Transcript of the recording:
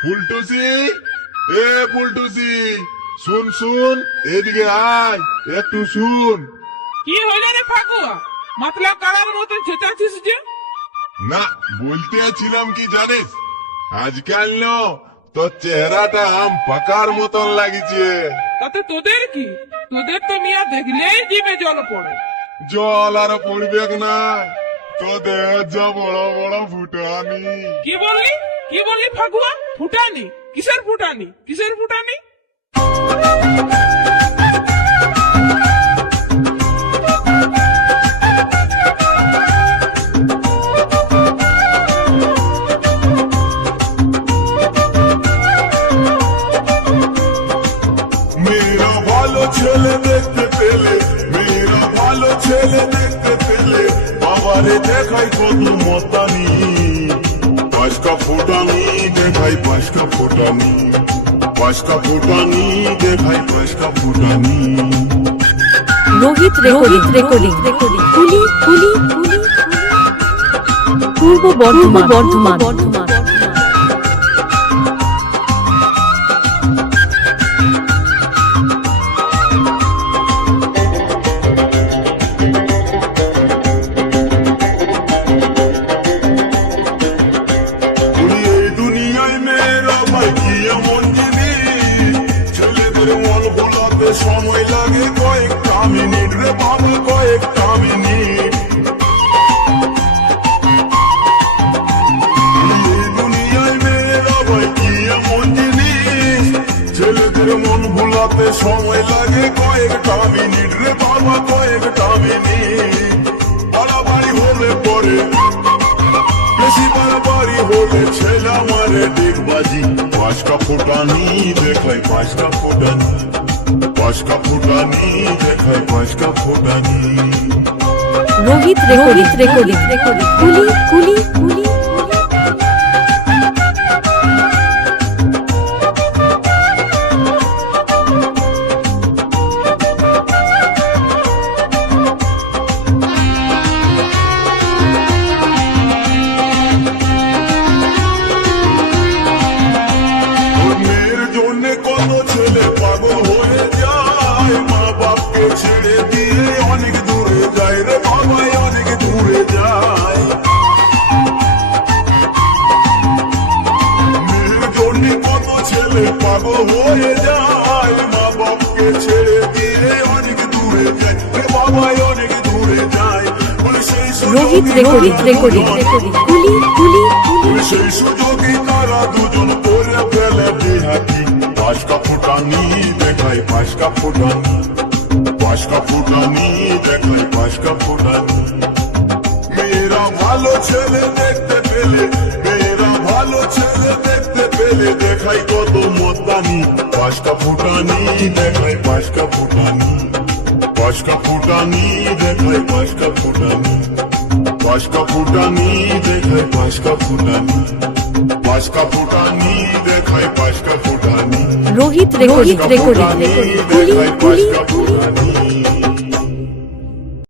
ফুলটুসি, এ ফুলটুসি, শুন শুন, এদিকে আয়, একটু শুন। কি হইল রে ফাগুয়া? মতলব কারার মতন চেঁচাচ্ছিস যে? না, বলতে ছিলাম কি জানিস, আজকাল তোর চেহারাটা আম পাকার মতন লাগিছে। তাতে তোদের কি? তোদের তো মিয়া দেখলেই জিভে জল পড়ে। জল আর পড়বে না, তোদের যা বড় বড় ফুটানি। কি বললি? কি বললি ফাগুয়া? ফুটানি? কিসের ফুটানি? কিসের ফুটানি? মেয়েরা ভালো ছেলে দেখতে পেলে, মেয়েরা ভালো ছেলে দেখতে পেলে, বাবারে দেখাই কত মতানি। পাঁচকা ফুটানি দেখাই, পাঁচকা ফুটানি, পাঁচকা ফুটানি দেখাই, পাঁচকা ফুটানি। রোহিত রেকর্ডিং কুলি কুলি কুলি পূর্ব বর্ধমান। এই দুনিয়ায় মেয়েরা ভাই কি এমন জিনিস, ছেলেদের মন ভোলাতে সময় লাগে কয়েকটা মিনিট রে বাবা, কয়েকটা মিনিট। এই দুনিয়ায় মেয়েরা ভাই কি এমন জিনিস, ছেলেদের মন ভোলাতে সময় লাগে কয়েকটা মিনিট রে বাবা, কয়েকটা মিনিট। বাড়াবাড়ি হলে পরে, বেশি বাড়াবাড়ি হলে ছেলে আমারে ডিগবাজি। পাঁচকা ফুটানি দেখাই, পাঁচকা ফুটানি, পাঁচকা ফুটানি দেখাই, পাঁচকা ফুটানি। রোহিত রেকর্ডিং কুলি কুলি কুলি মেয়ের জন্য কত ছেলে পাগল হয়ে যায়, মা বাপকে ছেড়ে দিয়ে অনেক দূরে যায় রে বাবা, অনেক দূরে যায়। মেয়ের জন্য কত ছেলে পাগল হয়ে যায়, মা বাপকে ছেড়ে দিয়ে অনেক দূরে যায় রে বাবা, অনেক দূরে যায়। বলে সেই রোহিত রেকর্ডিং কুলি কুলি কুলি সেই সুযোগে তারা দুজন করে ফেলে বিহাতি। পাঁচকা ফুটানি দেখাই, পাঁচকা ফুটানি, পাঁচকা ফুটানি দেখাই, পাঁচকা ফুটানি। মেয়েরা ভালো ছেলে দেখতে পেলে, মেয়েরা ভালো ছেলে দেখতে পেলে, দেখাই কত মতানি। পাঁচকা ফুটানি দেখাই, পাঁচকা ফুটানি, পাঁচকা ফুটানি দেখাই, পাঁচকা ফুটানি, পাঁচকা ফুটানি দেখাই, পাঁচকা ফুটানি, পাঁচকা ফুটানি দেখাই, পাঁচকা ফুটানি। রোহিত রেকর্ডিং কুলি কুলি কুলি ফুটানি।